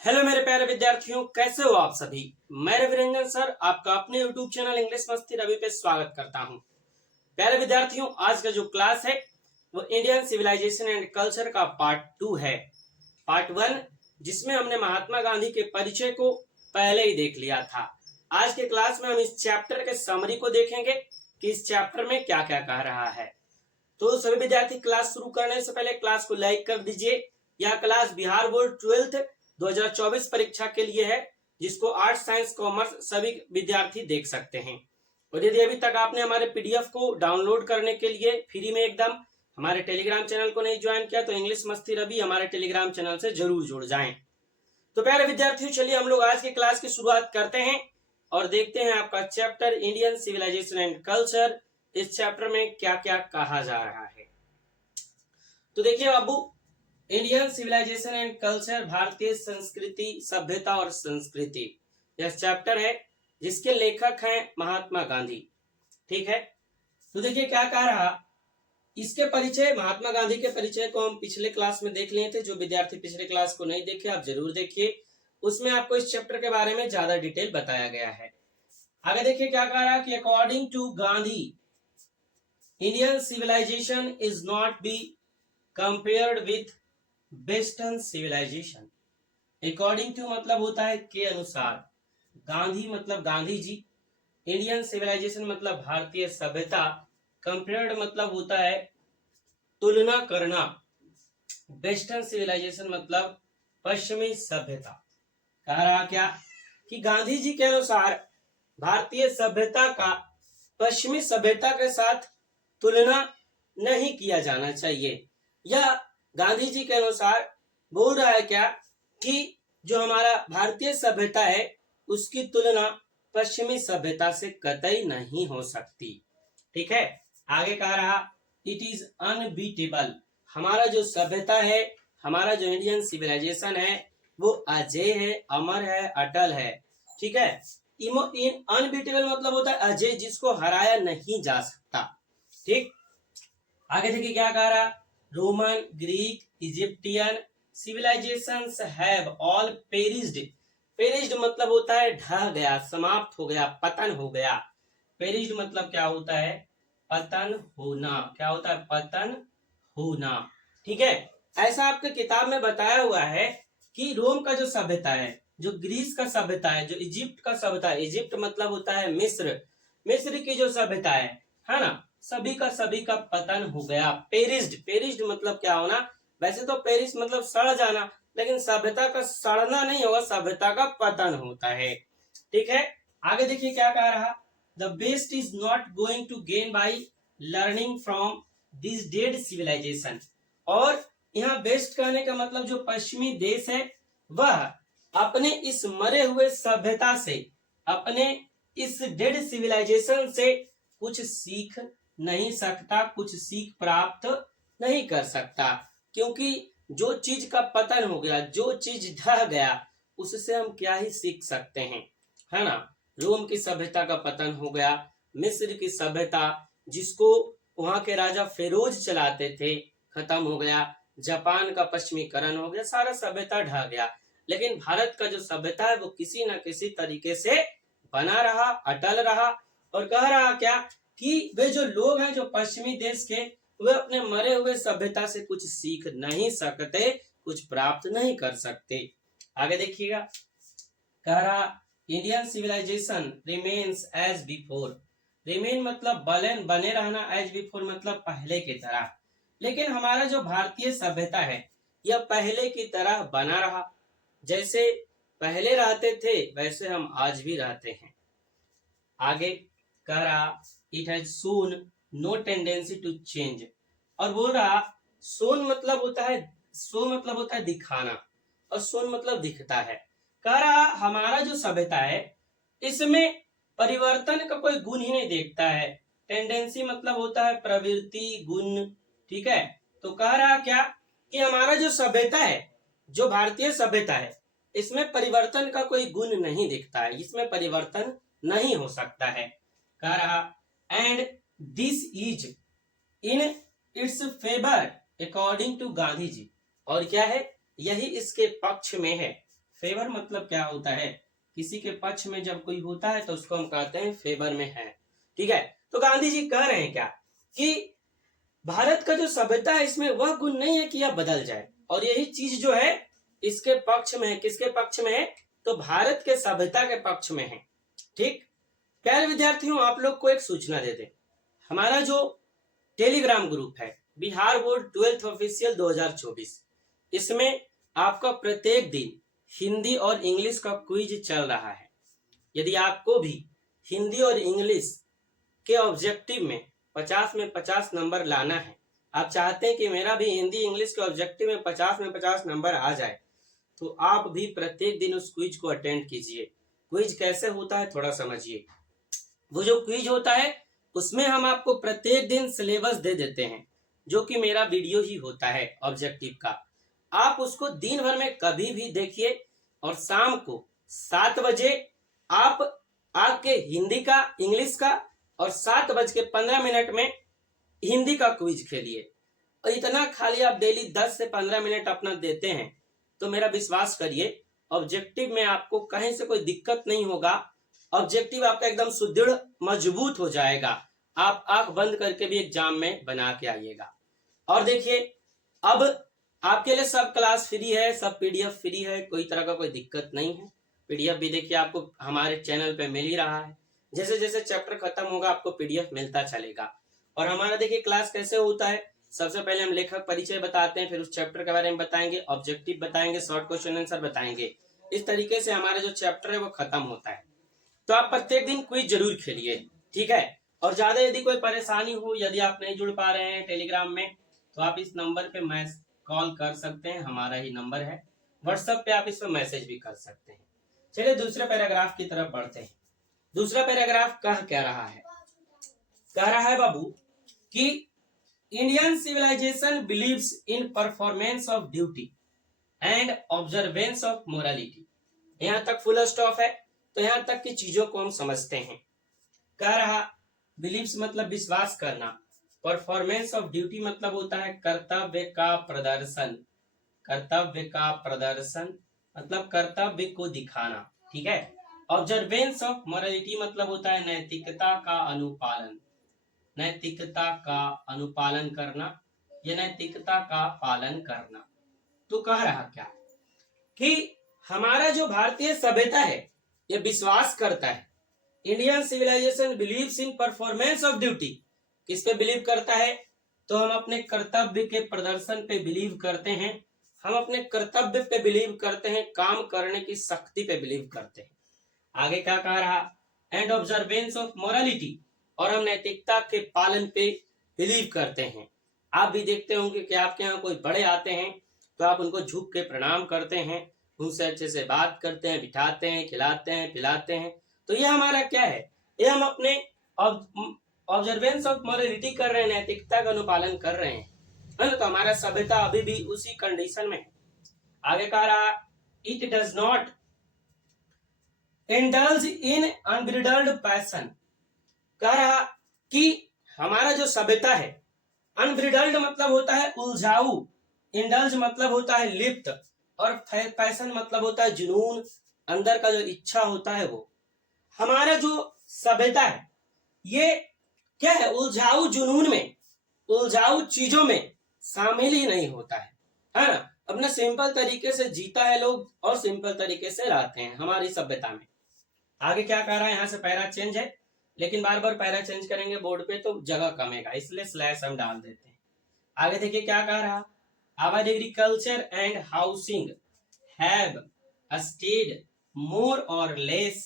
Hello मेरे प्यारे विद्यार्थियों, कैसे हो आप सभी। मैं रविरंजन सर आपका अपने YouTube चैनल इंग्लिश मस्ती रवि पे स्वागत करता हूं। प्यारे विद्यार्थियों, आज का जो क्लास है वो इंडियन सिविलाइजेशन एंड कल्चर का पार्ट 2 है। पार्ट 1 जिसमें हमने महात्मा गांधी के परिचय को पहले ही देख लिया था। आज के क्लास में हम इस चैप्टर के समरी को देखेंगे कि इस चैप्टर में क्या क्या कह रहा है। तो सभी विद्यार्थी, क्लास शुरू करने से पहले क्लास को लाइक कर दीजिए। यह क्लास बिहार बोर्ड 12th 2024 परीक्षा के लिए है, जिसको आर्ट्स साइंस कॉमर्स सभी विद्यार्थी देख सकते हैं। और यदि अभी तक आपने हमारे पीडीएफ को डाउनलोड करने के लिए फ्री में एकदम हमारे टेलीग्राम चैनल को नहीं ज्वाइन किया तो इंग्लिश मस्ती रवि हमारे टेलीग्राम चैनल से जरूर जुड़ जाएं। तो प्यारे विद्यार्थियों, चलिए हम लोग आज की क्लास की शुरुआत करते हैं और देखते हैं आपका chapter Indian civilization and culture, इस चैप्टर में क्या क्या कहा जा रहा है। तो देखिए बाबू, इंडियन सिविलाइजेशन एंड कल्चर, भारतीय संस्कृति, सभ्यता और संस्कृति, यह चैप्टर है जिसके लेखक हैं महात्मा गांधी। ठीक है, तो देखिए क्या कह रहा। इसके परिचय, महात्मा गांधी के परिचय को हम पिछले क्लास में देख लिए थे। जो विद्यार्थी पिछले क्लास को नहीं देखे आप जरूर देखिए, उसमें आपको इस चैप्टर के बारे में ज्यादा डिटेल बताया गया है। आगे देखिए क्या कह रहा कि according to Gandhi Indian civilisation is not be compared with western civilisation. According to मतलब होता है के अनुसार, गांधी मतलब गांधी जी, इंडियन सिविलाइजेशन मतलब भारतीय सभ्यता, कंपेयर्ड मतलब होता है तुलना करना, वेस्टर्न सिविलाइजेशन मतलब पश्चिमी सभ्यता। कह रहा क्या कि गांधी जी के अनुसार भारतीय सभ्यता का पश्चिमी सभ्यता के साथ तुलना नहीं किया जाना चाहिए। यह गांधी जी के अनुसार बोल रहा है क्या कि जो हमारा भारतीय सभ्यता है उसकी तुलना पश्चिमी सभ्यता से कतई नहीं हो सकती। ठीक है, आगे कह रहा इट इज अनबीटेबल, हमारा जो सभ्यता है, हमारा जो इंडियन सिविलाइजेशन है वो अजय है, अमर है, अटल है। ठीक है, अनबीटेबल मतलब होता है अजय, जिसको हराया नहीं जा सकता। ठीक, आगे देखिए क्या कह रहा, Roman, Greek, Egyptian civilisations have all perished. Perished मतलब होता है ढह गया, समाप्त हो गया, पतन हो गया। पेरिस्ड मतलब क्या होता है, पतन होना। क्या होता है, पतन होना। ठीक है, ऐसा आपके किताब में बताया हुआ है कि रोम का जो सभ्यता है, जो ग्रीस का सभ्यता है, जो इजिप्ट का सभ्यता है, इजिप्ट मतलब होता है मिस्र, मिस्र की जो सभ्यता है ना, सभी का पतन हो गया। पेरिस्ड, पेरिस्ड मतलब क्या होना, वैसे तो पेरिस मतलब सड़ जाना, लेकिन सभ्यता का सड़ना नहीं होगा, सभ्यता का पतन होता है। ठीक है, आगे देखिए क्या कह रहा, the best is not going to gain by learning from this dead civilisation. और यहाँ बेस्ट कहने का मतलब जो पश्चिमी देश है वह अपने इस मरे हुए सभ्यता से, अपने इस डेड सिविलाइजेशन से कुछ सीख नहीं सकता, कुछ सीख प्राप्त नहीं कर सकता, क्योंकि जो चीज का पतन हो गया, जो चीज ढह गया, उससे हम क्या ही सीख सकते हैं, है ना। रोम की सभ्यता का पतन हो गया, मिस्र की सभ्यता जिसको वहां के राजा फेरोज चलाते थे खत्म हो गया, जापान का पश्चिमीकरण हो गया, सारा सभ्यता ढह गया। लेकिन भारत का जो सभ्यता है वो किसी न किसी तरीके से बना रहा, अटल रहा। और कह रहा क्या कि वे जो लोग हैं जो पश्चिमी देश के, वे अपने मरे हुए सभ्यता से कुछ सीख नहीं सकते, कुछ प्राप्त नहीं कर सकते। आगे देखिएगा, कह रहा Indian civilisation remains as before. Remain मतलब बने रहना, एज बिफोर मतलब पहले की तरह। लेकिन हमारा जो भारतीय सभ्यता है यह पहले की तरह बना रहा, जैसे पहले रहते थे वैसे हम आज भी रहते हैं। आगे कह रहा it has shown no tendency to change. और बोल रहा शोन मतलब होता है, शो मतलब होता है दिखाना, और शोन मतलब दिखता है। कह रहा हमारा जो सभ्यता है इसमें परिवर्तन का कोई गुण ही नहीं देखता है। टेंडेंसी मतलब होता है प्रवृत्ति, गुण। ठीक है, तो कह रहा क्या कि हमारा जो सभ्यता है, जो भारतीय सभ्यता है, इसमें परिवर्तन का कोई गुण नहीं दिखता है, इसमें परिवर्तन नहीं हो सकता है। कह रहा and this is in its favour according to Gandhi ji. और क्या है, यही इसके पक्ष में है। फेवर मतलब क्या होता है, किसी के पक्ष में जब कोई होता है तो उसको हम कहते हैं फेवर में है। ठीक है, तो गांधी जी कह रहे हैं क्या कि भारत का जो सभ्यता है इसमें वह गुण नहीं है कि यह बदल जाए, और यही चीज जो है इसके पक्ष में है। किसके पक्ष में है, तो भारत के सभ्यता के पक्ष में है। ठीक, प्यारे विद्यार्थियों, आप लोग को एक सूचना दे दें, हमारा जो टेलीग्राम ग्रुप है बिहार बोर्ड 12th ऑफिशियल 2024, इसमें आपका प्रत्येक दिन हिंदी और इंग्लिश का क्विज चल रहा है। यदि आपको भी हिंदी और इंग्लिश के ऑब्जेक्टिव में 50 में 50 नंबर लाना है, आप चाहते हैं कि मेरा भी हिंदी इंग्लिश के ऑब्जेक्टिव में 50 में 50 नंबर आ जाए, तो आप भी प्रत्येक दिन उस क्विज को अटेंड कीजिए। क्विज कैसे होता है थोड़ा समझिए। वो जो क्विज होता है उसमें हम आपको प्रत्येक दिन सिलेबस दे देते हैं, जो कि मेरा वीडियो ही होता है ऑब्जेक्टिव का। आप उसको दिन भर में कभी भी देखिए, और शाम को 7 बजे आप आके हिंदी का, इंग्लिश का और 7:15 में हिंदी का क्विज खेलिए। और इतना खाली आप डेली 10 से 15 मिनट अपना देते हैं तो मेरा विश्वास करिए ऑब्जेक्टिव में आपको कहीं से कोई दिक्कत नहीं होगा। ऑब्जेक्टिव आपका एकदम सुदृढ़ मजबूत हो जाएगा। आप आंख बंद करके भी एग्जाम में बना के आइएगा। और देखिए, अब आपके लिए सब क्लास फ्री है, सब पीडीएफ फ्री है, कोई तरह का कोई दिक्कत नहीं है। पीडीएफ भी देखिए आपको हमारे चैनल पे मिल ही रहा है। जैसे जैसे चैप्टर खत्म होगा आपको पीडीएफ मिलता चलेगा। और हमारा देखिए क्लास कैसे होता है, सबसे पहले हम लेखक परिचय बताते हैं, फिर उस चैप्टर के बारे में बताएंगे, ऑब्जेक्टिव बताएंगे, शॉर्ट क्वेश्चन आंसर बताएंगे। इस तरीके से हमारा जो चैप्टर है वो खत्म होता है। तो आप प्रत्येक दिन क्विज जरूर खेलिए, ठीक है। और ज्यादा यदि कोई परेशानी हो, यदि आप नहीं जुड़ पा रहे हैं टेलीग्राम में, तो आप इस नंबर पे कॉल कर सकते हैं, हमारा ही नंबर है। व्हाट्सएप पे आप इस पर मैसेज भी कर सकते हैं। चलिए दूसरे पैराग्राफ की तरफ बढ़ते हैं। दूसरा पैराग्राफ कह क्या रहा है, कह रहा है बाबू कि Indian civilisation believes in performance of duty and observance of morality. यहां तक फुल स्टॉप है, तो यहां तक की चीजों को हम समझते हैं। कह रहा बिलीव्स मतलब विश्वास करना, परफॉर्मेंस ऑफ ड्यूटी मतलब होता है कर्तव्य का प्रदर्शन। कर्तव्य का प्रदर्शन मतलब कर्तव्य को दिखाना, ठीक है। ऑब्जर्वेंस ऑफ मोरालिटी मतलब होता है नैतिकता का अनुपालन। नैतिकता का अनुपालन करना, या नैतिकता का पालन करना। तो कह रहा क्या कि हमारा जो भारतीय सभ्यता है ये विश्वास करता है, Indian civilisation believes in performance of duty. किस पे बिलीव करता है, तो हम अपने कर्तव्य के प्रदर्शन पे बिलीव करते हैं, हम अपने कर्तव्य पे बिलीव करते हैं, काम करने की शक्ति पे बिलीव करते हैं। आगे क्या कह रहा, एंड ऑब्जर्वेंस ऑफ मोरालिटी, और हम नैतिकता के पालन पे बिलीव करते हैं। आप भी देखते होंगे कि आपके यहाँ कोई बड़े आते हैं तो आप उनको झुक के प्रणाम करते हैं, उनसे अच्छे से बात करते हैं, बिठाते हैं, खिलाते हैं, पिलाते हैं। तो ये हमारा क्या है, ये हम अपने ऑब्जर्वेंस ऑफ मोरालिटी कर रहे हैं, नैतिकता का अनुपालन कर रहे हैं, है ना। तो हमारा सभ्यता अभी भी उसी कंडीशन में है। आगे कह रहा, it does not indulge in unbridled passion. कह रहा कि हमारा जो सभ्यता है, अनब्रिडल्ड मतलब होता है उलझाऊ, इंडल्ज मतलब होता है लिप्त, और पैशन मतलब होता है जुनून, अंदर का जो इच्छा होता है वो। हमारा जो सभ्यता है ये क्या है, उलझाऊ जुनून में, उलझाऊ चीजों में शामिल ही नहीं होता है ना। अपने सिंपल तरीके से जीता है लोग और सिंपल तरीके से रहते हैं हमारी सभ्यता में। आगे क्या कह रहा है, यहाँ से पैरा चेंज है, लेकिन बार बार पैरा चेंज करेंगे बोर्ड पे तो जगह कमेगा, इसलिए स्लैश हम डाल देते हैं। आगे देखिए क्या कह रहा, our agriculture and housing have stayed more और less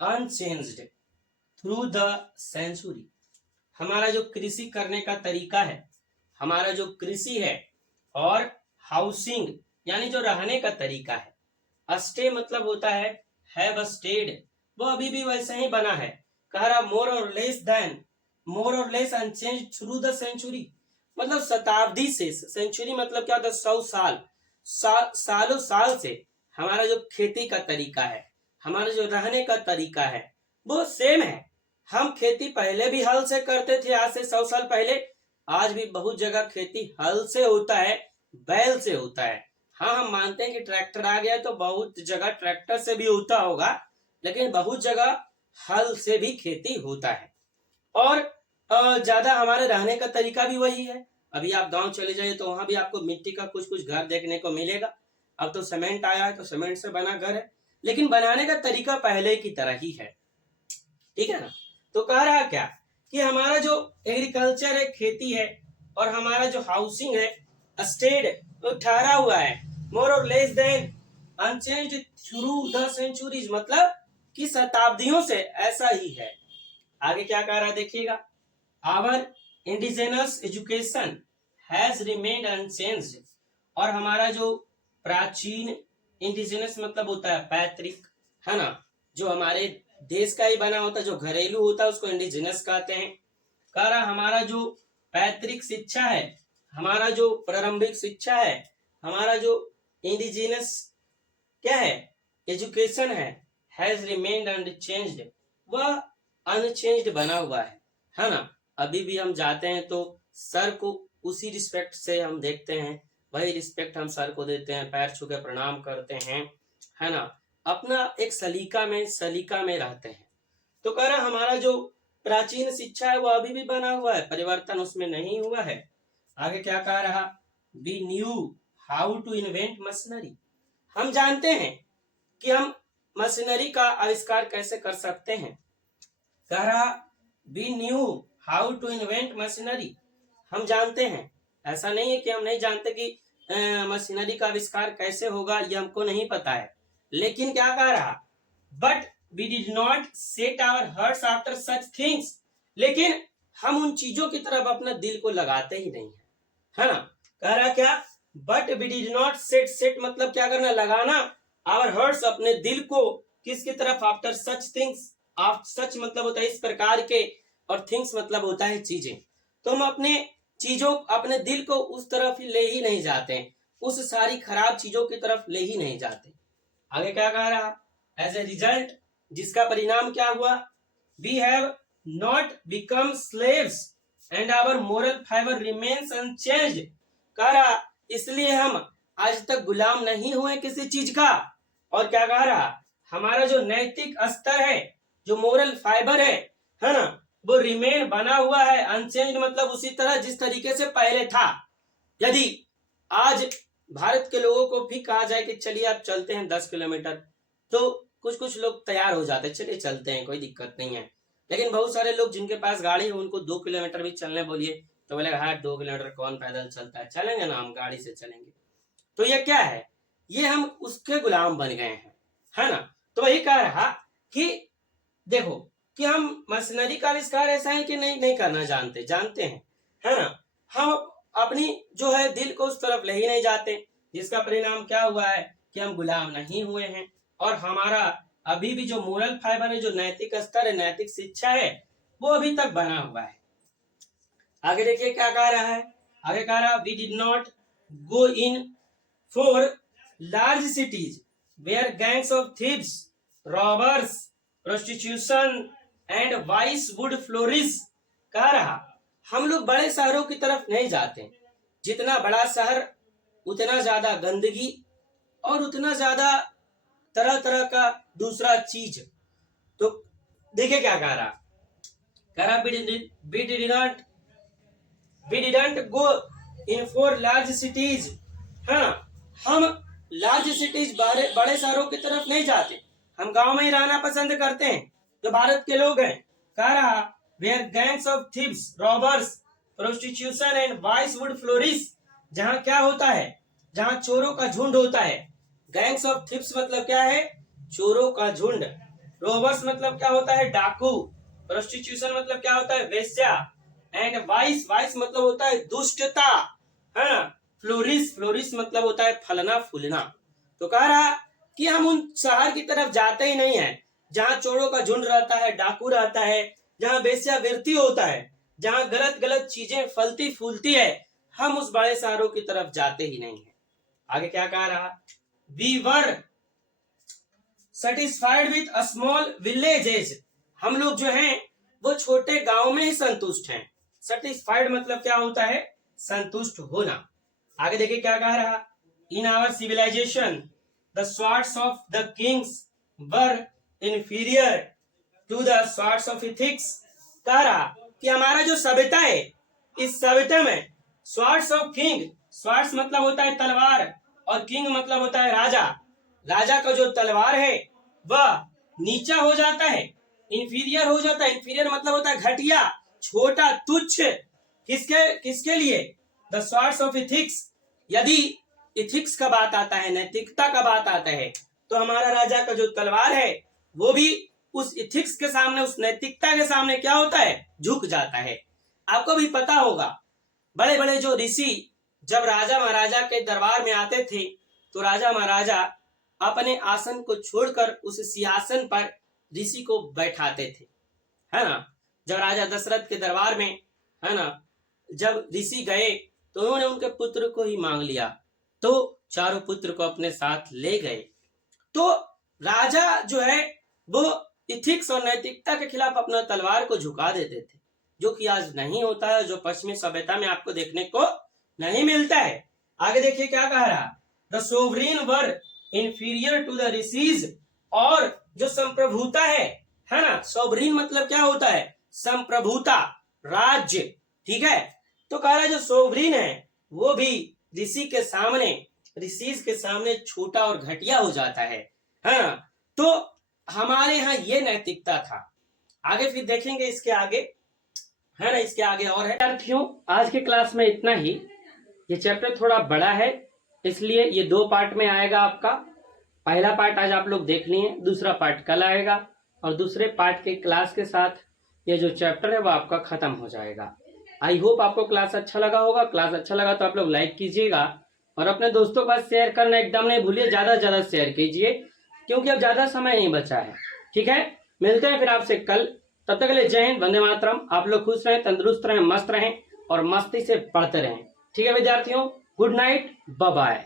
unchanged through the century. हमारा जो कृषि करने का तरीका है, हमारा जो कृषि है, और हाउसिंग यानी जो रहने का तरीका है, स्टे मतलब होता है हैव स्टेड, वो अभी भी वैसे ही बना है। कह रहा मोर और लेस देन, मोर और less unchanged through the century, मतलब शताब्दी से, सेंचुरी मतलब क्या होता है 100 साल, सालों साल से हमारा जो खेती का तरीका है, हमारा जो रहने का तरीका है वो सेम है। हम खेती पहले भी हल से करते थे, आज से 100 साल पहले, आज भी बहुत जगह खेती हल से होता है, बैल से होता है। हाँ, हम मानते हैं कि ट्रैक्टर आ गया तो बहुत जगह ट्रैक्टर से भी होता होगा, लेकिन बहुत जगह हल से भी खेती होता है। और ज्यादा हमारे रहने का तरीका भी वही है। अभी आप गांव चले जाइए तो वहां भी आपको मिट्टी का कुछ कुछ घर देखने को मिलेगा। अब तो सीमेंट आया है तो सीमेंट से बना घर है, लेकिन बनाने का तरीका पहले की तरह ही है। ठीक है ना। तो कह रहा क्या कि हमारा जो एग्रीकल्चर है, खेती है, और हमारा जो हाउसिंग है, स्टेट, तो ठहरा हुआ है मोर और less than unchanged through the centuries, मतलब कि शताब्दियों से ऐसा ही है। आगे क्या कह रहा है देखिएगा, our indigenous education has remained unchanged, और हमारा जो प्राचीन, इंडिजिनस मतलब होता है पैतृक, है ना, जो हमारे देश का ही बना होता है, जो घरेलू होता है उसको इंडिजिनस कहते हैं। कह रहा हमारा जो पैतृक शिक्षा है, हमारा जो प्रारंभिक शिक्षा है, हमारा जो इंडिजिनस क्या है एजुकेशन हैज रिमेन्ड अनचेंज्ड, वह अनचेंज्ड बना हुआ है ना। अभी भी हम जाते हैं तो सर को उसी रिस्पेक्ट से हम देखते हैं, वही रिस्पेक्ट हम सर को देते हैं, पैर छू के प्रणाम करते हैं, है ना, अपना एक सलीका में रहते हैं। तो कह रहा हमारा जो प्राचीन शिक्षा है वो अभी भी बना हुआ है, परिवर्तन उसमें नहीं हुआ है। आगे क्या कह रहा, we knew how to invent machinery, हम जानते हैं कि हम मशीनरी का आविष्कार कैसे कर सकते हैं। कह रहा we knew how to invent machinery, हम जानते हैं, ऐसा नहीं है कि हम नहीं जानते कि मशीनरी का आविष्कार कैसे होगा, ये हमको नहीं पता है। लेकिन क्या कह रहा, but we did not set our hearts after such things, लेकिन हम उन चीजों की तरफ अपना दिल को लगाते ही नहीं है ना। कह रहा क्या, but we did not set मतलब क्या करना, लगाना, आवर हार्ट्स अपने दिल को किसकी तरफ, आफ्टर सच थिंग्स, आप सच मतलब होता है इस प्रकार के, और थिंग्स मतलब होता है चीजें। तो हम अपने चीजों, अपने दिल को उस तरफ ले ही नहीं जाते, उस सारी खराब चीजों की तरफ ले ही नहीं जाते। आगे क्या कह रहा, एज ए रिजल्ट, जिसका परिणाम क्या हुआ, we have not become slaves and our moral fibre remains unchanged. कह रहा इसलिए हम आज तक गुलाम नहीं हुए किसी चीज का, और क्या कह रहा, हमारा जो नैतिक स्तर है, जो मोरल फाइबर है ना, वो रिमेन बना हुआ है, अनचेंज मतलब उसी तरह जिस तरीके से पहले था। यदि आज भारत के लोगों को भी कहा जाए कि चलिए आप चलते हैं 10 किलोमीटर, तो कुछ कुछ लोग तैयार हो जाते हैं, चलिए चलते हैं, कोई दिक्कत नहीं है। लेकिन बहुत सारे लोग जिनके पास गाड़ी है उनको 2 किलोमीटर भी चलने बोलिए तो बोले हाँ 2 किलोमीटर कौन पैदल चलता है, चलेंगे ना, हम गाड़ी से चलेंगे। तो ये क्या है, ये हम उसके गुलाम बन गए हैं, है ना। तो वही कह रहा कि देखो कि हम मशीनरी का आविष्कार ऐसा है कि नहीं करना जानते, जानते हैं, है ना। हम अपनी जो है दिल को उस तरफ ले ही नहीं जाते, जिसका परिणाम क्या हुआ है कि हम गुलाम नहीं हुए हैं, और हमारा अभी भी जो मोरल फाइबर है, जो नैतिक स्तर है, नैतिक शिक्षा है, वो अभी तक बना हुआ है। आगे देखिए क्या कह रहा है, आगे कह रहा we did not go in for large cities where gangs of thieves, robbers, prostitution and vice would flourish. कह रहा हम लोग बड़े शहरों की तरफ नहीं जाते, जितना बड़ा शहर उतना ज्यादा गंदगी और उतना ज्यादा तरह तरह का दूसरा चीज। तो देखिए क्या कह रहा we didn't go in for large cities, हाँ, हम लार्ज सिटीज बड़े शहरों की तरफ नहीं जाते, हम गांव में ही रहना पसंद करते हैं, जो भारत के लोग हैं। कह रहा where gangs of thieves, robbers, prostitution and vice would flourish, जहां क्या होता है, जहां चोरों का झुंड होता है। गैंग्स ऑफ थीव्स मतलब क्या है, चोरों का झुंड। रॉबर्स मतलब क्या होता है, डाकू। प्रोस्टिट्यूशन मतलब क्या होता है, वेश्या। एंड वाइस, वाइस मतलब होता है दुष्टता, है ना। फ्लोरिश, फ्लोरिश मतलब होता है फलना फूलना। तो कह रहा कि हम उन शहर की तरफ जाते ही नहीं है जहां चोरों का झुंड रहता है, डाकू रहता है, जहां वेश्यावृत्ति होता है, जहां गलत गलत चीजें फलती फूलती है, हम उस बड़े शहरों की तरफ जाते ही नहीं है। आगे क्या कह रहा, we were satisfied with a small villages, हम लोग जो हैं वो छोटे गांव में ही संतुष्ट हैं। सेटिस्फाइड मतलब क्या होता है, संतुष्ट होना। आगे देखिए क्या कह रहा, in our civilization, the swords of the kings were inferior to the swords of ethics. कह रहा कि हमारा जो सभ्यता है, इस सभ्यता में swords of king, swords मतलब होता है तलवार और king मतलब होता है राजा। राजा का जो तलवार है वह नीचा हो जाता है, इंफीरियर हो जाता है। इंफीरियर मतलब होता है घटिया, छोटा, तुच्छ। किसके लिए? The swords of ethics. यदि इथिक्स का बात आता है, नैतिकता का बात आता है, तो हमारा राजा का जो तलवार है वो भी उस इथिक्स के सामने, उस नैतिकता के सामने क्या होता है? झुक जाता है। आपको भी पता होगा, बड़े बड़े जो ऋषि जब राजा महाराजा के दरबार में आते थे तो राजा महाराजा अपने आसन को छोड़कर उस सिंहासन पर ऋषि को बैठाते थे, है ना। जब राजा दशरथ के दरबार में, है ना, जब ऋषि गए तो उन्होंने उनके पुत्र को ही मांग लिया, तो चारों पुत्र को अपने साथ ले गए। तो राजा जो है वो इथिक्स और नैतिकता के खिलाफ अपना तलवार को झुका देते थे, जो कि आज नहीं होता है, जो पश्चिमी सभ्यता में आपको देखने को नहीं मिलता है। आगे देखिए क्या कह रहा, the sovereign were inferior to the rishis. और जो संप्रभुता है ना, सोवरीन मतलब क्या होता है? संप्रभुता, राज्य, ठीक है। तो कह रहा है जो सोवरीन है वो भी ऋषि के सामने, ऋषिज के सामने छोटा और घटिया हो जाता है ना। तो हमारे यहाँ ये नैतिकता था। आगे फिर देखेंगे इसके आगे, है ना, इसके आगे और है। विद्यार्थियों, आज के क्लास में इतना ही। ये चैप्टर थोड़ा बड़ा है, इसलिए ये 2 पार्ट में आएगा आपका। पहला पार्ट आज आप लोग देख लिए, दूसरा पार्ट कल आएगा, और दूसरे पार्ट के क्लास के साथ ये जो चैप्टर है वो आपका खत्म हो जाएगा। आई होप आपको क्लास अच्छा लगा होगा। क्लास अच्छा लगा तो आप लोग लाइक कीजिएगा और अपने दोस्तों का शेयर करना एकदम नहीं भूलिए। ज्यादा से ज्यादा शेयर कीजिए, क्योंकि अब ज्यादा समय नहीं बचा है। ठीक है, मिलते हैं फिर आपसे कल। तब तक के लिए जय हिंद, वंदे मातरम। आप लोग खुश रहें, तंदुरुस्त रहें, मस्त रहें और मस्ती से पढ़ते रहें। ठीक है विद्यार्थियों, गुड नाइट, बाय बाय।